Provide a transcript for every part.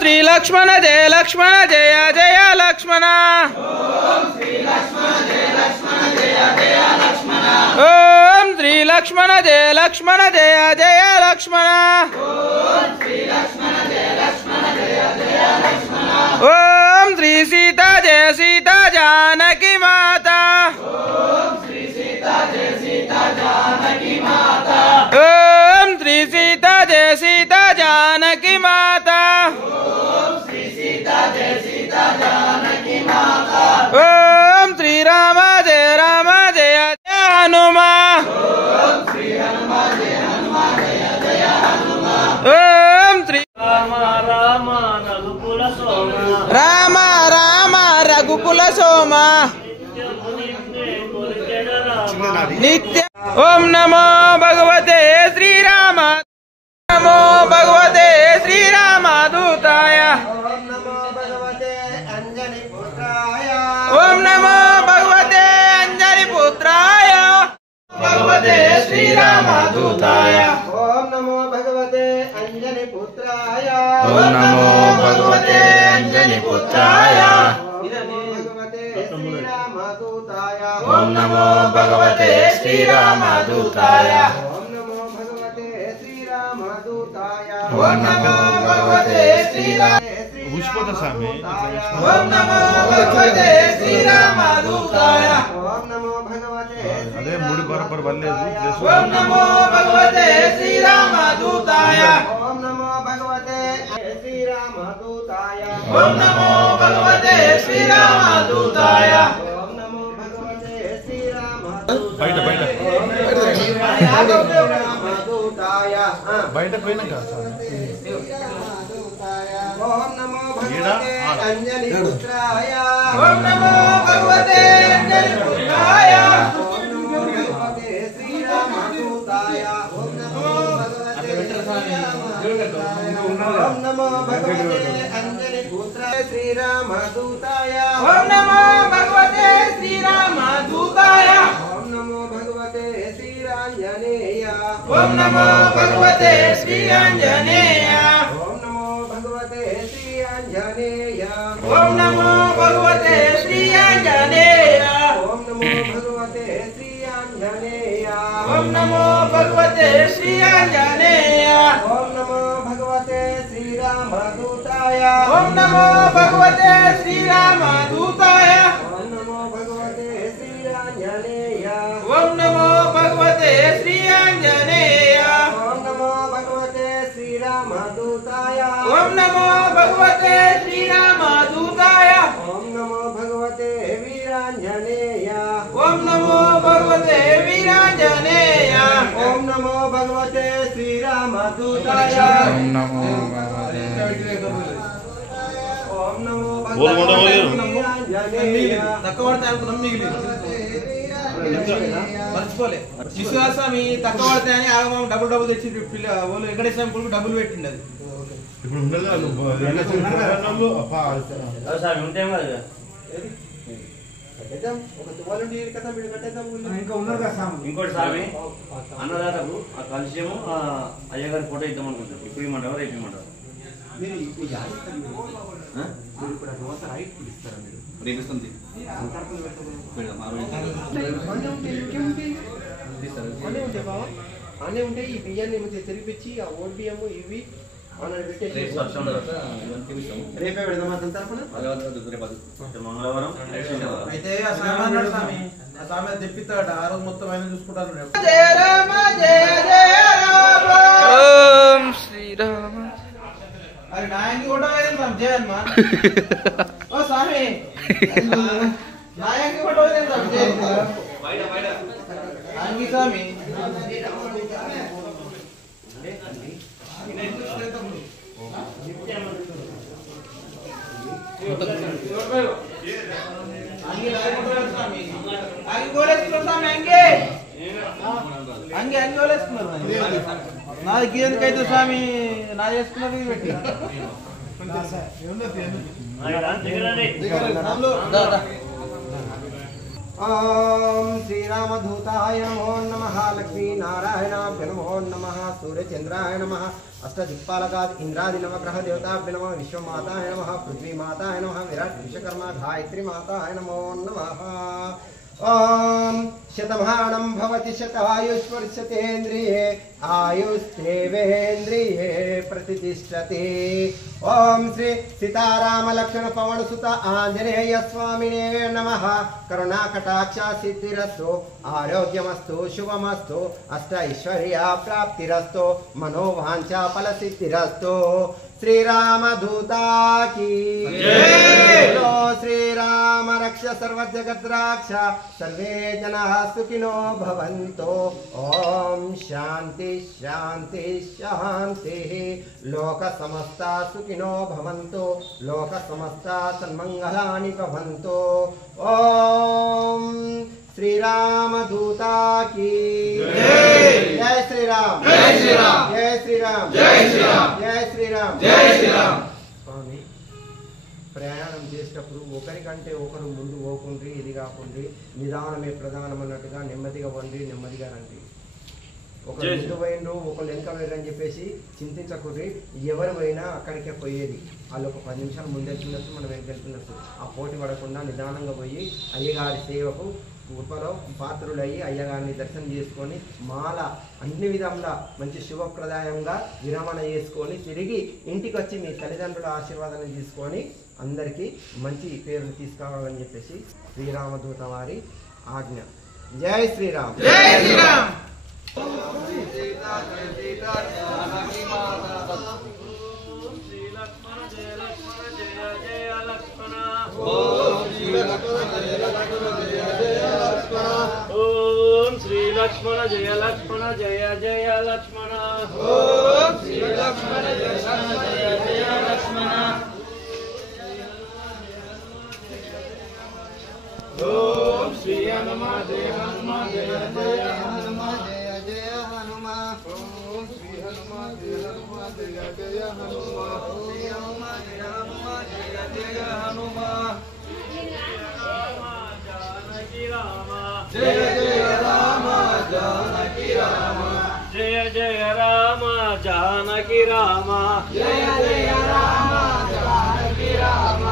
श्री लक्ष्मण जय जय जय लक्ष्मण। ओम श्री लक्ष्मण जय जय लक्ष्मण। ओम श्री लक्ष्मण जय जय जय लक्ष्मण। ओम श्री लक्ष्मण जय जय लक्ष्मण। ओम श्री सीता जानकी माता। ओम श्री सीता जानकी माता। ओम श्री सीता जानकी माता। ओम श्री सीता जानकी माता। ओम श्री राम जय जय हनुमान। ओम श्री हनुमान जय जय हनुमान। ओम श्री राम राम रघुकुल सोमा राम राम रघुकुल सोमा नित्य। ओम नमो भगवते श्री राम। नमो भगवते श्री राम दूताय। ओम नमो भगवते अंजनी पुत्राय। ओम नमो भगवते अंजनी पुत्राय। भगवते श्री राम दूताय। ओम नमो भगवते अंजनी पुत्राय। ओम नमो भगवते अंजनी पुत्राय। ओम नमो भगवते श्री राम दूताय। ओम नमो भगवते श्री राम दूताय। ओम नमो भगवते श्री राम ओम नमो भगवते श्री राम दूताय। ओम नमो भगवते అదే మూడు బరబర్ వల్లేదు ओम नमो भगवते श्री राम दूताय। ओम नमो भगवते श्री राम दूताय। ओम नमो भगवते श्री राम दूताय। ओम नमो भगवते श्री राम బయట బయట दूताय। బయట పోయినాక ओम नमो भगवते अंजनी पुत्राय। ओम नमो भगवते अंजनी पुत्राय। ओम नमो भगवते श्री राम दूताय। ओम नमो भगवते ओम नमो भगवते अंजनी पुत्राय श्री राम दूताय। ओम नमो भगवते श्री राम दूताय। ओम नमो भगवते श्री रांजनेय। ओम नमो भगवते श्री आंजनेय। ओम नमो भगवते श्री आंजनेय। ओम नमो भगवते श्री आंजनेय। ओम नमो भगवते श्री आंजनेय। ओम नमो भगवते श्री आंजनेय। ओम नमो भगवते श्री राम दूताय। ओम नमो भगवते श्री राम दूताय। ओम नमो भगवते श्री आंजनेय। ओम नमो भगवते श्री आंजनेय। ओम नमो भगवते श्री राम दूताय। ओम नमो भगवते श्री राम दूताय। ओम नमो भगवते वीरांजनेय। ओम नमो भगवते वीरांजनेय। ओम नमो भगवते श्री राम दूताय। ओम नमो भगवते ओम नमो बोल बोल बोल वीरांजनेय। తక్కువ పడితే అనుకున్నాం మిగిలింది మర్చిపోలే విశ్వాసమి తక్కువ పడితే అని ఆగమం డబ్బులు తెచ్చి పిల్ల వాళ్ళు వెంకటేశ్వర కొడుకు డబ్బులు పెట్టింది అది ఇప్పుడు ఉండదు సార్ ఉంటే కదా కట్టేద్దాం. ఒక తువాలుండి కథ వీడు కట్టేద్దాం. ఇంకోటి స్వామి అన్నదాతకు ఆ కలుషము అయ్యగారి ఫోటో ఇద్దాం అనుకుంటాం. ఇప్పుడు ఇమ్మంటారు రేపు ఇమ్మంటారు మీరు ఇప్పుడు జాయిస్తారు మీరు. మీరు ఇప్పుడు అది ఒకసారి రైట్ ఇస్తారా మీరు? రేపిస్తుంది సంతర్పణ పెట్టదు. అనే ఉంటాయి బావ. అనే ఉంటాయి. ఈ బియ్యాన్ని మంచిగా చెరిపించి ఆ ఓట్ బియ్యము ఇవి రేపే పెడదామా సంతర్పణ? మంగళవారం అయితే ఆ స్వామి ఆ స్వామి తెప్పిస్తాడట ఆ రోజు మొత్తం ఆయన చూసుకుంటారు జయ రామ జయ జయ రామ ఓం శ్రీరామ అరే నాయకి కూడా వేద్దాం జయన్మా ఓ స్వామి నాయకి కూడా వేద్దాం జయ బయట నాయకి స్వామి నాది ఎందుకైతే స్వామి నా చేసుకున్నది పెట్టి ओम श्री रामदूताय नमो नमः लक्ष्मी नारायणाभ्य नमो नमः सूर्यचंद्राय नमः अष्टदिक्पालकात् इंद्रादि नवग्रह देवताभ्य नमः विश्वमाताय नमः पृथ्वी माताय नमः विराट विश्वकर्मा गायत्री माताय नमो नमः ओम शतमानं भवति शतायुष्वर्षतेन्द्रिये आयुस्तेवेन्द्रिये प्रतिष्ठते। ओम श्री सीताराम लक्ष्मण पवन सुत आंजनेय स्वामिने नमः करुणाकटाक्षा सिद्धिरस्तु आरोग्यमस्तु शुभमस्तु अष्टैश्वर्या प्राप्तिरस्तु मनोवांछा फलसिद्धिरस्तु। श्री राम दूता की जय। श्री राम रक्ष सर्व जगत रक्षा सर्वे जनाः सुखिनो भवन्तु। ओम शांति शांति शांति लोक समस्ता सुखिनो भवन्तु लोक समस्ता सन्मंगलानि भवन्तु। ओम श्री राम दूता की जय। जय श्री राम जय श्री राम जय श्री राम जय श्री राम जय श्री राम जय श्री राम। स्वामी ప్రయాణం చేసేటప్పుడు ఒకరికంటే ఒకరు ముందు పోకుండ్రి ఇది కాకుండ్రి నిదానమే ప్రధానం అన్నట్టుగా నెమ్మదిగా వండి నెమ్మదిగా రండి. ఒకరు ముందు పోయిండ్రు ఒకరు వెనక పోయిరని చెప్పేసి చింతించకుండ్రి. ఎవరు పోయినా అక్కడికే పోయేది. వాళ్ళు ఒక 10 నిమిషాలు ముందెళ్తున్నట్టు మనం వెళ్తున్నట్టు ఆ పోటీ పడకుండా నిదానంగా పోయి అయ్యగారి సేవకు కృపలో పాత్రులయ్యి అయ్యగారిని దర్శనం చేసుకొని మాల అన్ని విధంగా మంచి శుభప్రదాయంగా విరమణ చేసుకొని తిరిగి ఇంటికి వచ్చి మీ తల్లిదండ్రుల ఆశీర్వాదాన్ని తీసుకొని అందరికీ మంచి పేరును తీసుకురావాలని చెప్పేసి శ్రీరామదూత వారి ఆజ్ఞ. జై శ్రీరామ్ జై శ్రీరామ్. ओम श्री लक्ष्मण जय लक्ष्मण जय जय लक्ष्मण। ओम श्री लक्ष्मण जय लक्ष्मण जय जय लक्ष्मण। ओम श्री हनुमान जय हनुमान जय जय हनुमान जय जय हनुमान। ओम श्री हनुमान जय हनुमान जय जय हनुमान। श्री हनुमान जय हनुमान जय जय हनुमान। जय जय राम जानकी राम जय जय राम जानकी राम जय जय राम जानकी राम।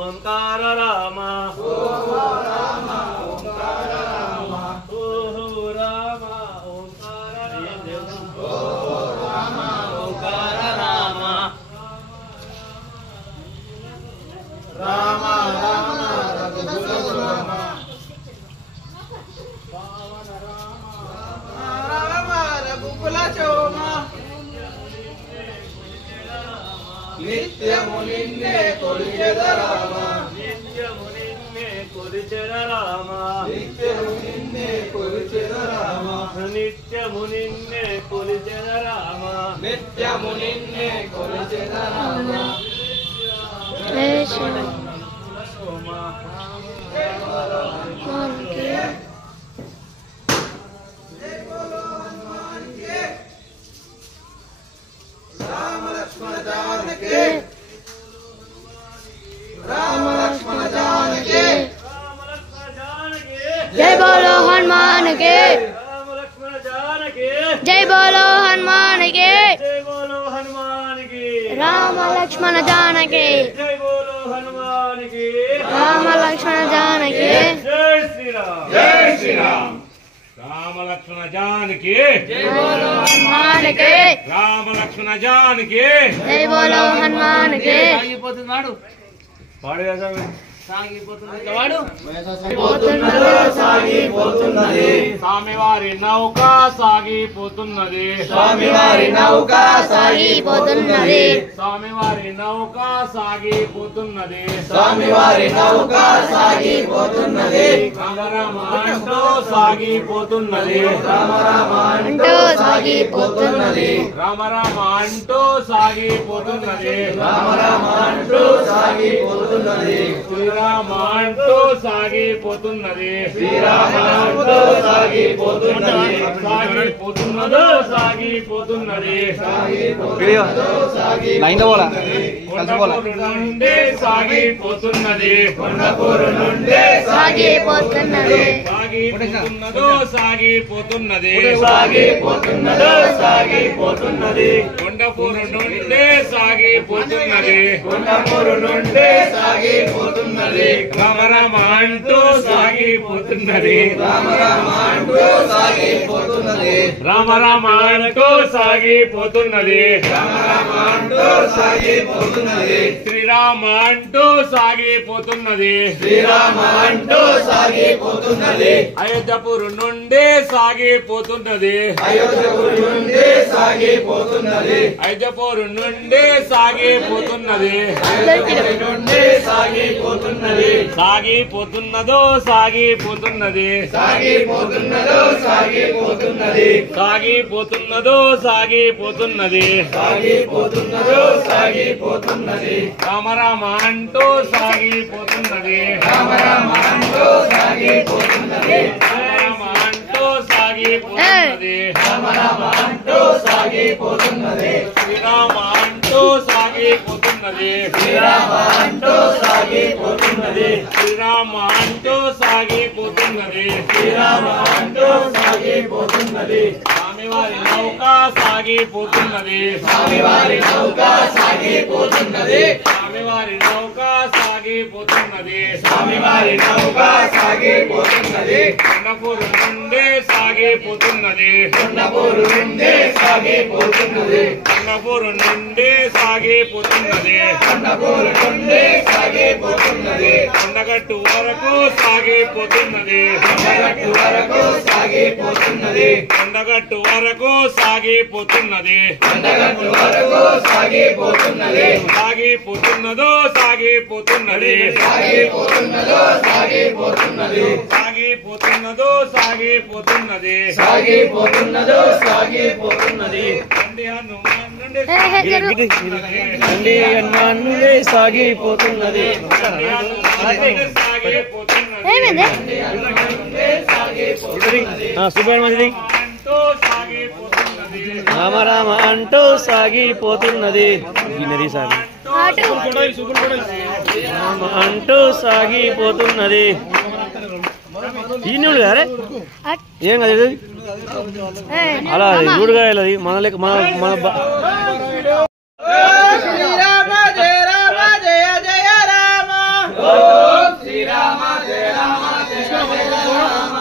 ओंकार राम ओम राम ओंकार राम ओहो राम ओंकार राम ओहो राम ओंकार राम राम राम रघुकुल राम राम रघुकुल चोमा नित्य मुनिन्ने कोलिचेद राम नित्य मुनिन्ने कोलिचेद राम नित्य मुनिन्ने कोलिचेद राम नित्य मुनिन्ने कोलिचेद राम नित्य मुनिन्ने कोलिचेद राम। जय श्री राम राम लक्ष्मण जानकी राम लक्ष्मण जानकी राम लक्ष्मण जानकी। जय बोलो हनुमान के राम लक्ष्मण जानकी जय बोलो हनुमान के जय बोलो हनुमान की राम लक्ष्मण जानकी जय बोलो हनुमान की राम लक्ष्मण जानकी। जय श्री राम जय श्री राम। राम लक्ष्मण जानकी जय बोलो हनुमान के राम लक्ष्मण जानकी जय बोलो हनुमान के। पाड़ेगा స్వామివారి నౌక సాగిపోతున్నది స్వామివారి నౌక సాగిపోతున్నది స్వామివారి నౌక సాగిపోతున్నది స్వామివారి నౌక సాగిపోతున్నది రామరామ అంటూ సాగిపోతున్నది రామరామ అంటూ సాగిపోతున్నది రామరామ అంటూ సాగిపోతున్నది రామరామ అంటూ సాగిపోతున్నది శ్రీరామ అంటూ సాగిపోతున్నది శ్రీరామ అంటూ సాగిపోతున్నది సాగిపోతున్నదో సాగిపోతున్నది కొండపూరు నుండి సాగిపోతున్నది కొండపూరు నుండి సాగిపోతున్నది సాగిపోతున్నదో సాగిపోతున్నది సాగిపోతున్నదో సాగిపోతున్నది కొండపూరు నుండి సాగిపోతున్నది కొండపూరు నుండి సాగిపోతున్నది రామరామ అంటూ సాగిపోతున్నది రామరామ అంటూ సాగిపోతున్నది రామరామ అంటూ సాగిపోతున్నది రామరామ అంటూ సాగిపోతున్నది శ్రీరామ అంటూ సాగిపోతున్నది శ్రీరామ అంటూ సాగిపోతున్నది అయోధ్యపురు నుండి సాగిపోతున్నది అయోధ్యపురి నుండి సాగిపోతున్నది అయోధ్యపురు నుండి సాగిపోతున్నది అయోధ్యపురి నుండి సాగిపోతున్నది సాగిపోతున్నదో సాగిపోతున్నది సాగిపోతున్నదో సాగిపోతున్నది సాగిపోతున్నదో సాగిపోతున్నది సాగిపోతున్నదో సాగిపోతున్నది రామరామ అంటూ సాగిపోతున్నది రామరామ అంటూ సాగిపోతున్నది రామరామ అంటూ సాగిపోతున్నది రామరామ అంటూ సాగిపోతున్నది శ్రీరామ అంటూ సాగిపోతున్నది శ్రీరామ అంటూ సాగిపోతున్నది శ్రీరామ అంటూ సాగిపోతున్నది శ్రీరామ అంటూ సాగిపోతున్నది స్వామివారి నౌక సాగిపోతున్నది స్వామివారి నౌక సాగిపోతున్నది స్వామివారి నౌక సాగిపోతున్నది స్వామివారి నౌక సాగిపోతున్నది కొండపూరు నుండి సాగిపోతున్నది కొండపూరు నుండి సాగిపోతున్నది కొండపూరు నుండి సాగిపోతున్నది కొండపూరు నుండి సాగిపోతున్నది కొండగట్టు వరకు సాగిపోతున్నది కొండగట్టు వరకు సాగిపోతున్నది కొండగట్టు వరకు సాగిపోతున్నది కొండగట్టు వరకు సాగిపోతున్నది సాగిపోతున్నదో సాగిపోతున్నది సాగిపోతున్నదో సాగిపోతున్నది సాగిపోతున్నదో సాగిపోతున్నది సాగిపోతున్నదో సాగిపోతున్నది తండ్రి హనుమాన్ నుండి తండ్రి హనుమాన్ నుండి సాగిపోతున్నది తండ్రి హనుమాన్ నుండి సాగిపోతున్నది ఏమైంది సుబ్రహ్మణ్యం అంటూ సాగిపోతున్నది రామరామ అంటూ సాగిపోతున్నది రామ అంటూ సాగిపోతున్నది ఈయన గారే ఏం కాదు అలా చూడుగా అది మన లెక్క మన శ్రీరామ జయ రామ జయ జయ రామ శ్రీరామ జయ రామ జయ జయ రామ